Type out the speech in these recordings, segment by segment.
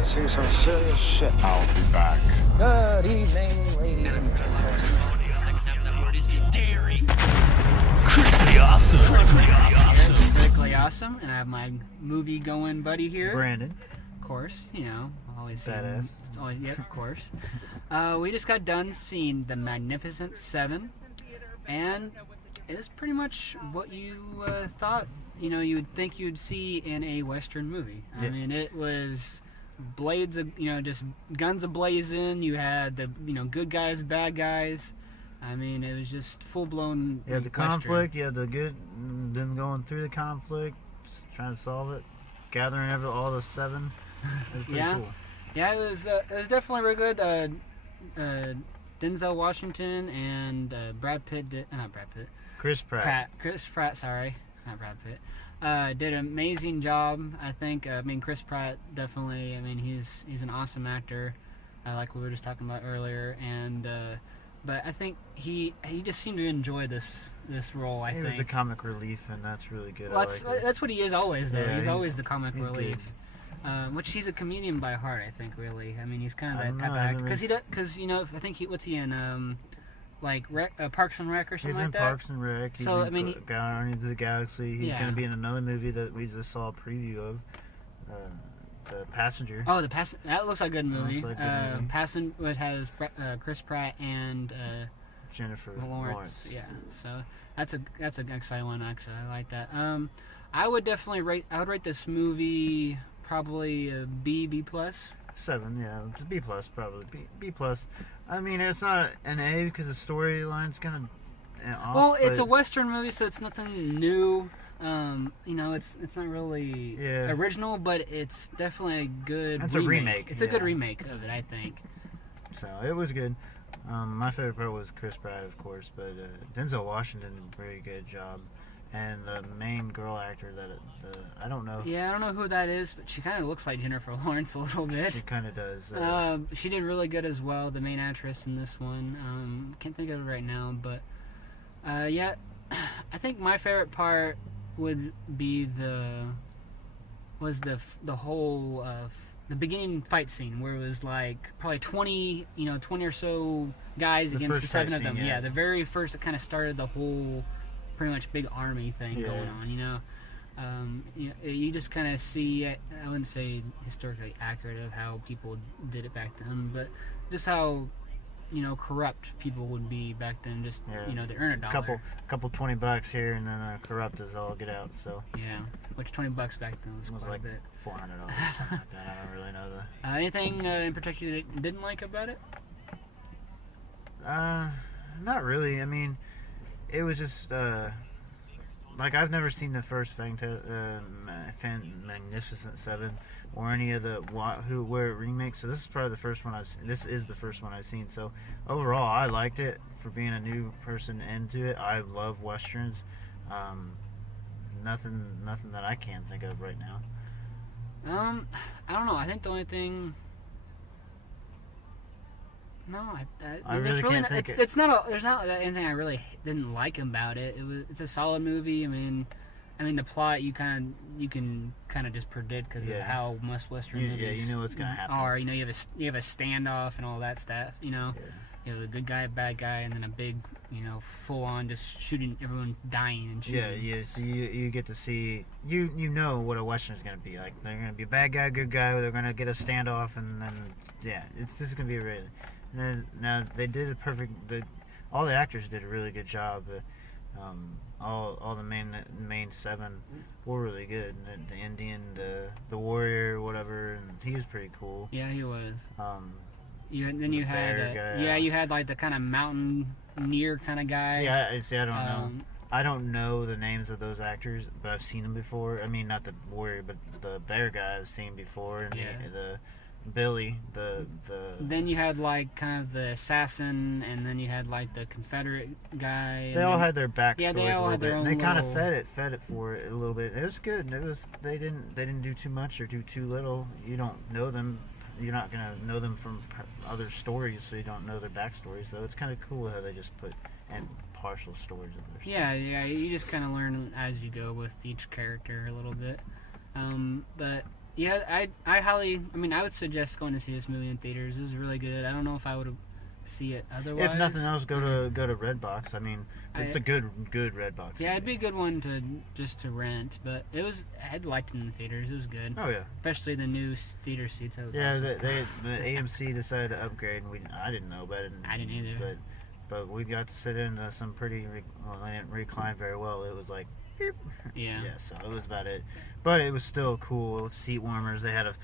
to see some serious shit. I'll be back. Good evening, ladies and gentlemen. The second half of that word is dairy. Critically awesome. Critically awesome, and I have my movie-going buddy here. Brandon. Of course, you know, always Badass. it's always, yeah, of course. We just got done seeing The Magnificent Seven, and it's pretty much what you thought, you know, you would think you'd see in a Western movie. I mean, it was blades, just guns a-blazing. You had the, good guys, bad guys. I mean, it was just full-blown You had the Western. conflict, you had the good, them going through the conflict, just trying to solve it, gathering all the seven. It was pretty cool. Yeah, it was definitely really good. Denzel Washington and Brad Pitt not Brad Pitt. Chris Pratt. Chris Pratt, sorry, not Brad Pitt. Did an amazing job, I think. Chris Pratt definitely. I mean, he's an awesome actor, like we were just talking about earlier. And but I think he just seemed to enjoy this role. I think he was the comic relief, and that's really good. Well, that's what he is always, though. Yeah, he's always the comic he's relief. Which he's a comedian by heart, I think. Really, I mean, he's kind of that type of actor. Because I think what's he in? Parks and Rec or something like that. He's in Parks and Rec. He's in Guardians of the Galaxy. He's going to be in another movie that we just saw a preview of, The Passenger. Oh, that looks like a good movie. It has Chris Pratt and Jennifer Lawrence. Yeah, so that's an exciting one actually. I like that. I would definitely rate this movie probably a B plus. 7, yeah, B plus probably. B plus. I mean, it's not an A because the storyline's kind of off. Well, it's a Western movie, so it's nothing new. It's not really original, but it's definitely a good. It's a remake. It's a good remake of it, I think. So it was good. My favorite part was Chris Pratt, of course, but Denzel Washington did a very good job. And the main girl actor I don't know. Yeah, I don't know who that is, but she kind of looks like Jennifer Lawrence a little bit. She kind of does. She did really good as well, the main actress in this one. Can't think of it right now, but I think my favorite part would be the whole the beginning fight scene where it was like probably 20 or so guys against the 7 of them. Scene, yeah, the very first that kind of started the whole pretty much big army thing going on, you just kind of see, I wouldn't say historically accurate of how people did it back then, but just how, corrupt people would be back then, just, to earn a dollar. Couple $20 here, and then corrupt as all get out, so. Yeah, which $20 back then was quite like a bit. $400, something like that, I don't really know anything in particular that you didn't like about it? Not really, I mean, it was just, I've never seen the first Magnificent Seven or any of the where remakes, so this is probably the first one I've seen, so overall I liked it for being a new person into it. I love Westerns. Nothing that I can think of right now. I don't know, I think the only thing... No, I really can't think. There's not anything I really didn't like about it. It's a solid movie. I mean, the plot you can kind of just predict because of how most Western movies. Yeah, you know what's gonna happen. Or you have a standoff and all that stuff. You have a good guy, a bad guy, and then a big full on just shooting, everyone dying and shooting. Yeah. So you get to see you know what a Western is gonna be like. They're gonna be a bad guy, good guy. They're gonna get a standoff, and then this is gonna be really. Now they did all the actors did a really good job. All the main 7 were really good. The Indian, the warrior, whatever, and he was pretty cool. Yeah, he was. You had like the kind of mountaineer kind of guy. See, I don't know. I don't know the names of those actors, but I've seen them before. I mean, not the warrior, but the bear guy I've seen before, and the Billy, Then you had like kind of the assassin, and then you had like the Confederate guy. They all had their backstories. Yeah, they all had their own. They kind of fed it for it a little bit. It was good. They didn't do too much or do too little. You don't know them. You're not gonna know them from other stories, so you don't know their backstories. So it's kind of cool how they just put partial stories of their story. Yeah. You just kind of learn as you go with each character a little bit. But Yeah, I would suggest going to see this movie in theaters. It was really good. I don't know if I would see it otherwise. If nothing else, go to Redbox. I mean, it's a good Redbox. Yeah, it'd be a good one to rent, but I'd liked it in the theaters. It was good. Oh yeah. Especially the new theater seats. That was Yeah, awesome. the AMC decided to upgrade, and I didn't know about it. I didn't either. But we got to sit in some pretty. I didn't recline very well. It was like. Beep. Yeah. Yeah. So it was about it, but it was still cool. Seat warmers. They had a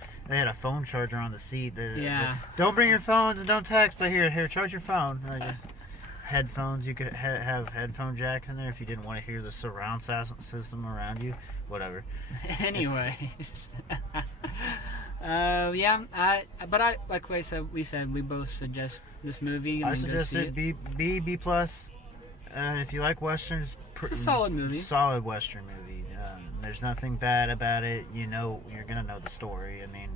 phone charger on the seat. Yeah. Don't bring your phones and don't text, but here, charge your phone. Headphones. You could have headphone jacks in there if you didn't want to hear the surround system around you. Whatever. Anyways. Like we said, we both suggest this movie. I suggest it B plus. If you like westerns, it's a solid movie. Solid western movie. There's nothing bad about it. You're gonna know the story. I mean,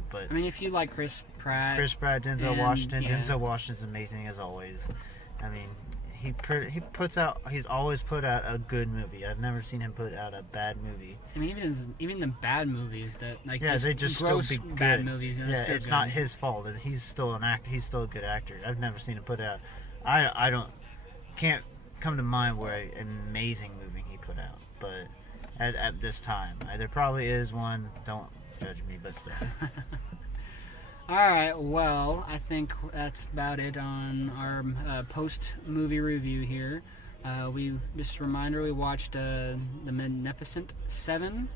if you like Chris Pratt, Denzel Washington. Yeah. Denzel Washington's amazing as always. I mean, he's always put out a good movie. I've never seen him put out a bad movie. I mean, even the bad movies that they just gross still be good. Bad movies. It's good. not his fault. He's still an actor. He's still a good actor. I've never seen him put out. Can't come to mind where an amazing movie he put out, but at this time there probably is one. Don't judge me, but still. Alright, well, I think that's about it on our post-movie review here. Just a reminder, we watched The Magnificent Seven.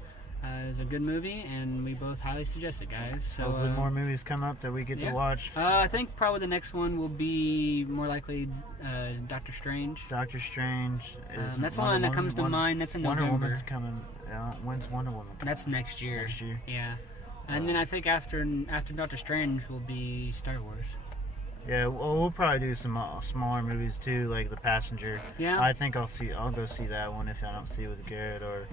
It's a good movie, and we both highly suggest it, guys. So hopefully more movies come up that we get to watch. I think probably the next one will be more likely Doctor Strange. Doctor Strange. That's one that comes to mind. That's in November. Wonder Woman's coming. When's Wonder Woman coming? That's next year. Next year. Yeah. And then I think after Doctor Strange will be Star Wars. Yeah, well, we'll probably do some smaller movies too, like The Passenger. Yeah. I think I'll go see that one if I don't see it with Garrett, or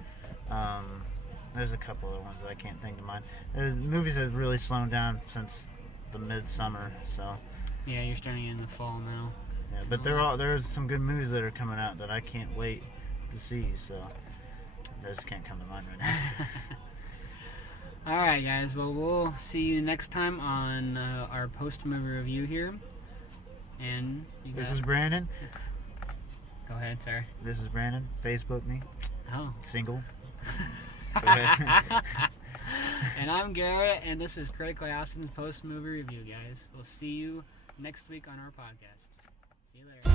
there's a couple other ones that I can't think of mine. Movies have really slowed down since the midsummer, so. Yeah, you're starting in the fall now. Yeah, but there's some good movies that are coming out that I can't wait to see, so I just can't come to mind right now. Alright, guys. Well, we'll see you next time on our post-movie review here. And this is Brandon. Go ahead, sir. This is Brandon. Facebook me. Oh. Single. Go ahead. And I'm Garrett, and this is Critically Austin's post-movie review, guys. We'll see you next week on our podcast. See you later.